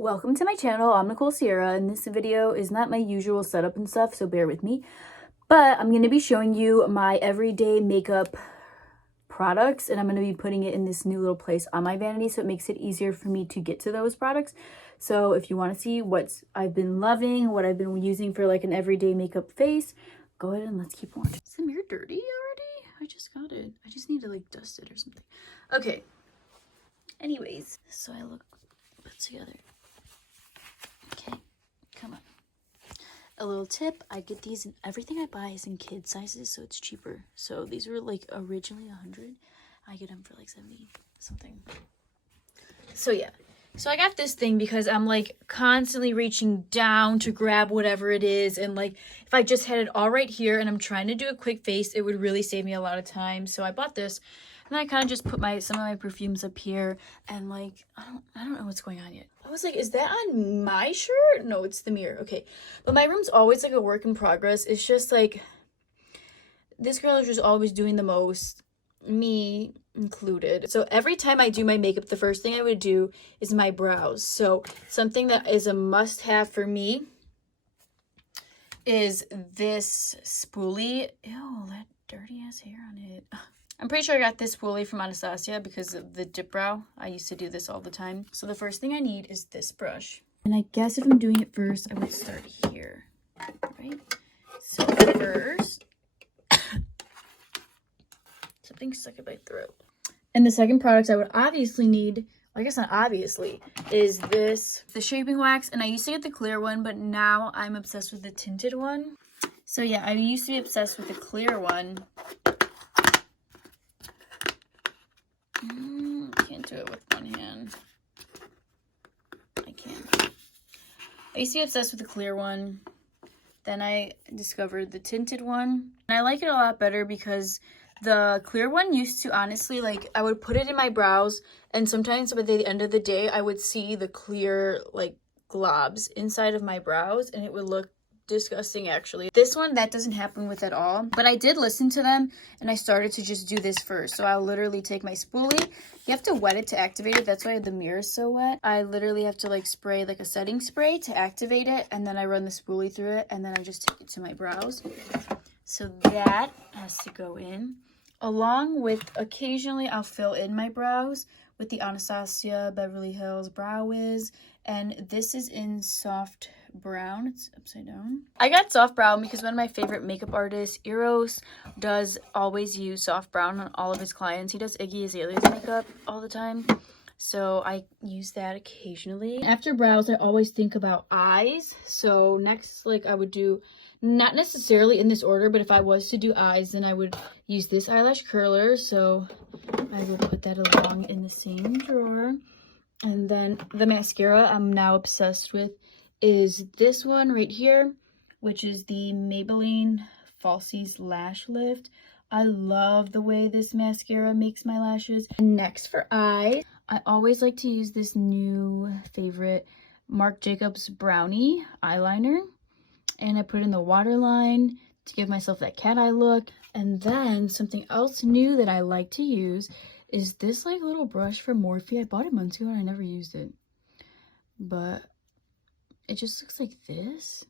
Welcome to my channel. I'm Nicole Sierra, and this video is not my usual setup and stuff, so bear with me. But I'm going to be showing you my everyday makeup products, and I'm going to be putting it in this new little place on my vanity, so it makes it easier for me to get to those products. So if you want to see what I've been loving, what I've been using for like an everyday makeup face, go ahead and let's keep watching. Is the mirror dirty already? I just got it. I just need to like dust it or something. Okay. Anyways, so I look put together. Okay, come on. A little tip, I get these in everything I buy is in kid sizes, so it's cheaper. So these were like originally 100. I get them for like 70 something. So yeah. So I got this thing because I'm like constantly reaching down to grab whatever it is, and like if I just had it all right here and I'm trying to do a quick face, it would really save me a lot of time. So I bought this. And I kind of just put some of my perfumes up here, and like I don't know what's going on yet. I was like, is that on my shirt? No, it's the mirror. Okay. But my room's always like a work in progress. It's just like this girl is just always doing the most, me included. So every time I do my makeup, the first thing I would do is my brows. So something that is a must-have for me is this spoolie. Ew, that dirty ass hair on it. I'm pretty sure I got this spoolie from Anastasia because of the dip brow. I used to do this all the time. So the first thing I need is this brush. And I guess if I'm doing it first, I would start here, right? So first, something stuck in my throat. And the second product I would obviously need, I guess not obviously, is this, the shaping wax. And I used to get the clear one, but now I'm obsessed with the tinted one. So yeah, I used to be obsessed with the clear one. Can't do it with one hand. I can't. I used to be obsessed with the clear one. Then I discovered the tinted one. And I like it a lot better because the clear one used to, honestly, like, I would put it in my brows, and sometimes by the end of the day, I would see the clear, like, globs inside of my brows, and it would look disgusting. Actually, this one, that doesn't happen with at all, but I did listen to them and I started to just do this first. So I'll literally take my spoolie. You have to wet it to activate it. That's why the mirror is so wet. I literally have to like spray like a setting spray to activate it, and then I run the spoolie through it, and then I just take it to my brows. So that has to go in, along with occasionally I'll fill in my brows with the Anastasia Beverly Hills Brow Wiz, and this is in soft brown. It's upside down. I got soft brown because one of my favorite makeup artists, Eros, does always use soft brown on all of his clients. He does Iggy Azalea's makeup all the time, so I use that occasionally. After brows, I always think about eyes. So next, like, I would do, not necessarily in this order, but if I was to do eyes, then I would use this eyelash curler. So I will put that along in the same drawer. And then the mascara I'm now obsessed with is this one right here, which is the Maybelline Falsies Lash Lift. I love the way this mascara makes my lashes. And next for eyes, I always like to use this new favorite Marc Jacobs Brownie Eyeliner. And I put in the waterline to give myself that cat eye look. And then something else new that I like to use is this like little brush from Morphe. I bought it months ago and I never used it. But it just looks like this.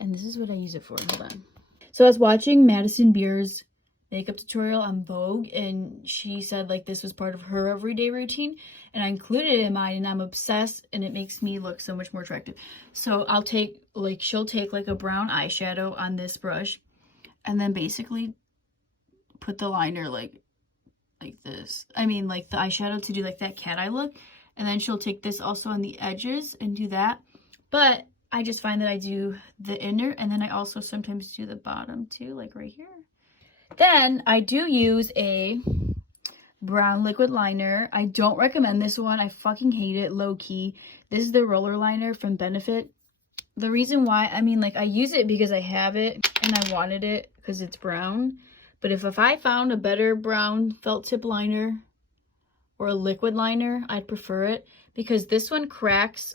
And this is what I use it for. Hold on. So I was watching Madison Beer's makeup tutorial on Vogue, and she said like this was part of her everyday routine, and I included it in mine, and I'm obsessed, and it makes me look so much more attractive. So I'll take like, she'll take like a brown eyeshadow on this brush, and then basically put the liner like this. I mean like the eyeshadow to do like that cat eye look. And then she'll take this also on the edges and do that. But I just find that I do the inner, and then I also sometimes do the bottom too, like right here. Then I do use a brown liquid liner. I don't recommend this one. I fucking hate it, low key. This is the roller liner from Benefit. The reason why, I mean, like, I use it because I have it and I wanted it because it's brown. But if I found a better brown felt tip liner or a liquid liner, I'd prefer it, because this one cracks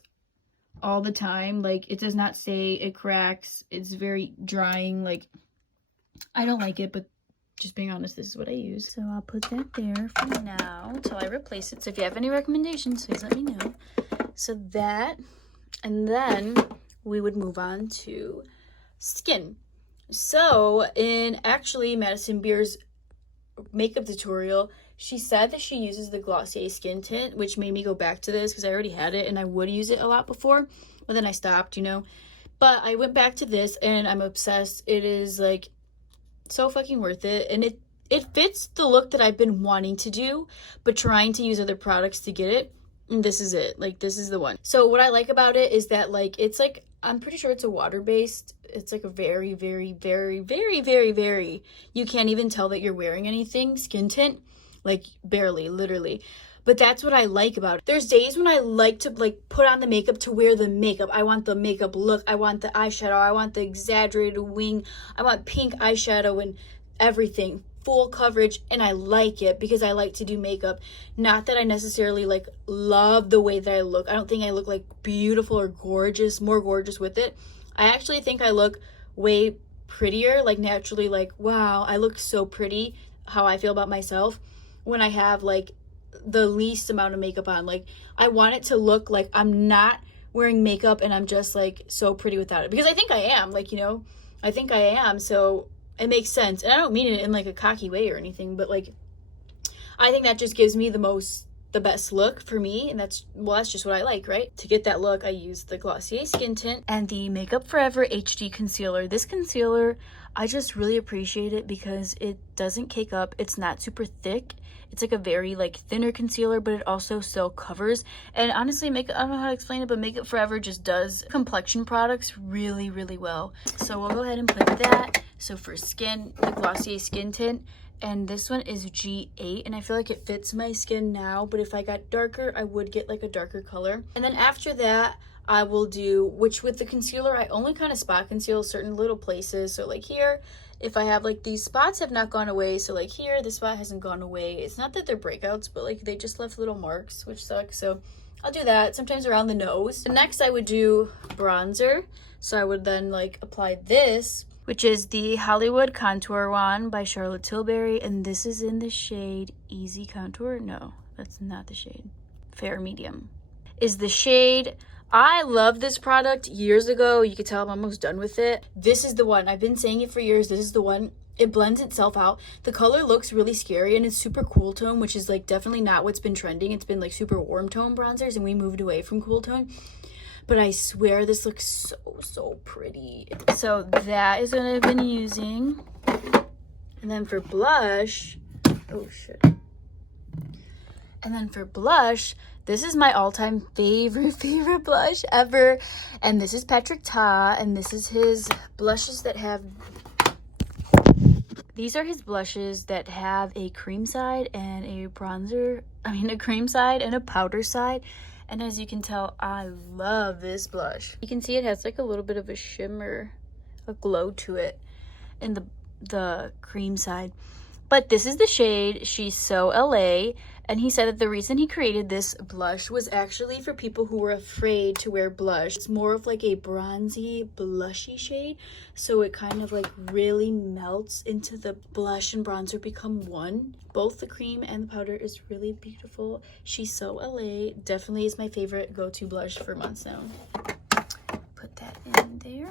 all the time. Like, it does not say it cracks. It's very drying. Like, I don't like it, but just being honest, this is what I use. So I'll put that there for now until I replace it. So if you have any recommendations, please let me know. So that, and then we would move on to skin. So in actually Madison Beer's makeup tutorial, she said that she uses the Glossier skin tint, which made me go back to this because I already had it and I would use it a lot before, but then I stopped, you know. But I went back to this and I'm obsessed. It is like so fucking worth it, and it fits the look that I've been wanting to do but trying to use other products to get it, and this is it. Like, this is the one. So what I like about it is that, like, it's like, I'm pretty sure it's a water-based, it's like a very, very, very, very, very, very, you can't even tell that you're wearing anything skin tint, like barely, literally. But that's what I like about it. There's days when I like to like put on the makeup to wear the makeup. I want the makeup look. I want the eyeshadow. I want the exaggerated wing. I want pink eyeshadow and everything. Full coverage. And I like it because I like to do makeup. Not that I necessarily like love the way that I look. I don't think I look like beautiful or gorgeous, more gorgeous with it. I actually think I look way prettier, like naturally, like, wow, I look so pretty, how I feel about myself when I have like the least amount of makeup on. Like, I want it to look like I'm not wearing makeup and I'm just like so pretty without it, because I think I am, like, you know, I think I am, so it makes sense. And I don't mean it in like a cocky way or anything, but like, I think that just gives me the best look for me, and that's just what I like, right? To get that look, I use the Glossier skin tint and the Makeup Forever HD concealer. This concealer, I just really appreciate it because it doesn't cake up. It's not super thick. It's like a very like thinner concealer, but it also still covers. And honestly, I don't know how to explain it, but Makeup Forever just does complexion products really, really well. So we'll go ahead and put that. So for skin, the Glossier skin tint. And this one is G8, and I feel like it fits my skin now, but if I got darker, I would get like a darker color. And then after that, I will do, which with the concealer, I only kind of spot conceal certain little places. So like here, if I have like these spots have not gone away, so like here, this spot hasn't gone away. It's not that they're breakouts, but like they just left little marks, which sucks. So I'll do that, sometimes around the nose. And next I would do bronzer. So I would then like apply this, which is the Hollywood Contour Wand by Charlotte Tilbury. And this is in the shade Easy Contour. No, that's not the shade. Fair Medium is the shade. I love this product years ago. You could tell I'm almost done with it. This is the one. I've been saying it for years. This is the one. It blends itself out. The color looks really scary and it's super cool tone, which is like definitely not what's been trending. It's been like super warm tone bronzers and we moved away from cool tone. But I swear this looks so pretty. So that is what I've been using. And then for blush, oh shit. And then for blush, this is my all-time favorite blush ever. And this is Patrick Ta, and this is his blushes that have, these are his blushes that have a cream side and a bronzer, a cream side and a powder side. And as you can tell, I love this blush. You can see it has like a little bit of a shimmer, a glow to it in the cream side. But this is the shade She's So LA. And he said that the reason he created this blush was actually for people who were afraid to wear blush. It's more of like a bronzy, blushy shade. So it kind of like really melts into the blush and bronzer become one. Both the cream and the powder is really beautiful. She's So LA definitely is my favorite go-to blush for months now. Put that in there.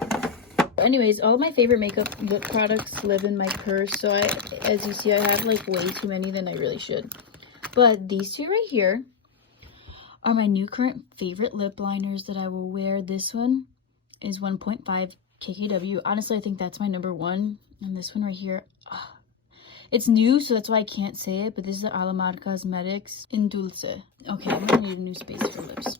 Anyways, all of my favorite makeup lip products live in my purse. So as you see, I have like way too many than I really should. But these two right here are my new current favorite lip liners that I will wear. This one is 1.5 KKW. Honestly, I think that's my number one. And this one right here, it's new, so that's why I can't say it. But this is the Alamar Cosmetics in Dulce. Okay, I'm gonna need a new space for lips.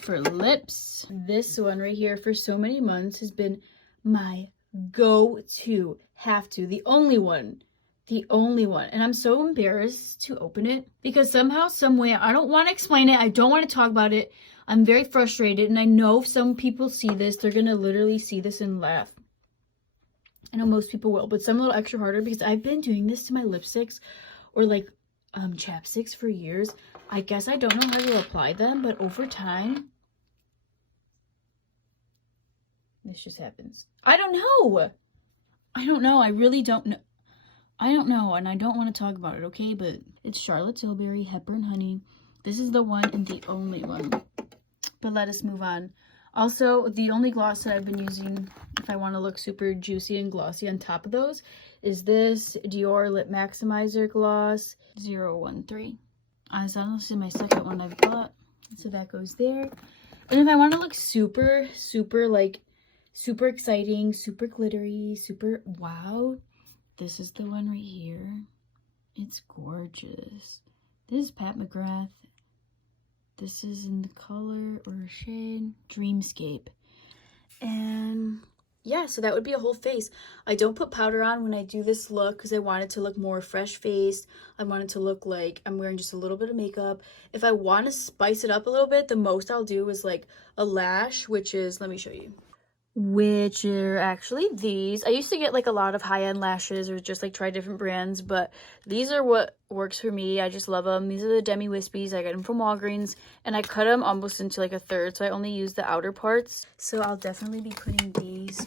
For lips, this one right here for so many months has been my go-to, the only one. And I'm so embarrassed to open it because somehow, some way, I don't want to explain it. I don't want to talk about it. I'm very frustrated, and I know if some people see this, they're gonna literally see this and laugh. I know most people will, but some a little extra harder because I've been doing this to my lipsticks or like chapsticks for years. I guess I don't know how to apply them, but over time, this just happens. I don't know. I really don't know. I don't know, and I don't want to talk about it, okay? But it's Charlotte Tilbury Hepburn Honey. This is the one and the only one. But let us move on. Also, the only gloss that I've been using, if I want to look super juicy and glossy on top of those, is this Dior Lip Maximizer Gloss 013. This is my second one I've bought. So that goes there. And if I want to look super, super exciting, super glittery, super wow, this is the one right here. It's gorgeous. This is Pat McGrath. This is in the color or shade Dreamscape. And yeah, so that would be a whole face. I don't put powder on when I do this look because I want it to look more fresh faced. I want it to look like I'm wearing just a little bit of makeup. If I want to spice it up a little bit, the most I'll do is like a lash, which is, let me show you. Which are actually these. I used to get like a lot of high-end lashes or just like try different brands, but these are what works for me. I just love them. These are the Demi Wispies. I got them from Walgreens, and I cut them almost into like a third, so I only use the outer parts. So I'll definitely be putting these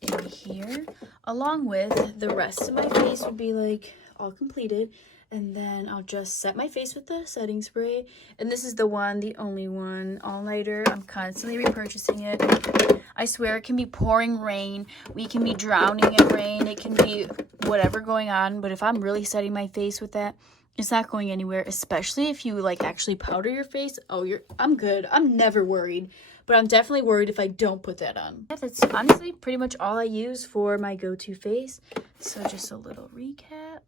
in here, along with the rest of my face would be like all completed. And then I'll just set my face with the setting spray. And this is the one, the only one, all-nighter. I'm constantly repurchasing it. I swear it can be pouring rain. We can be drowning in rain. It can be whatever going on. But if I'm really setting my face with that, it's not going anywhere. Especially if you like actually powder your face. Oh, I'm good. I'm never worried. But I'm definitely worried if I don't put that on. Yeah, that's honestly pretty much all I use for my go-to face. So just a little recap.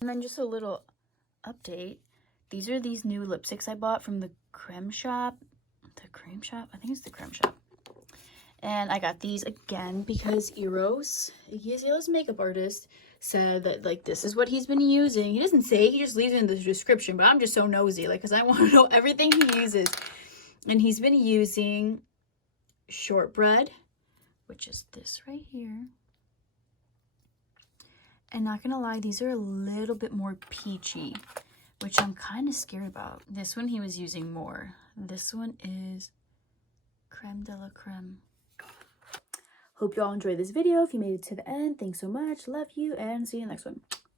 And then just a little update. These are these new lipsticks I bought from the Creme Shop. The Creme Shop? I think it's the Creme Shop. And I got these again because Eros, Iggy's makeup artist, said that like this is what he's been using. He doesn't say, he just leaves it in the description, but I'm just so nosy, like, because I want to know everything he uses. And he's been using Shortbread, which is this right here. And not gonna lie, these are a little bit more peachy, which I'm kind of scared about. This one he was using more. This one is Creme de la Creme. Hope you all enjoyed this video. If you made it to the end, thanks so much. Love you, and see you in the next one.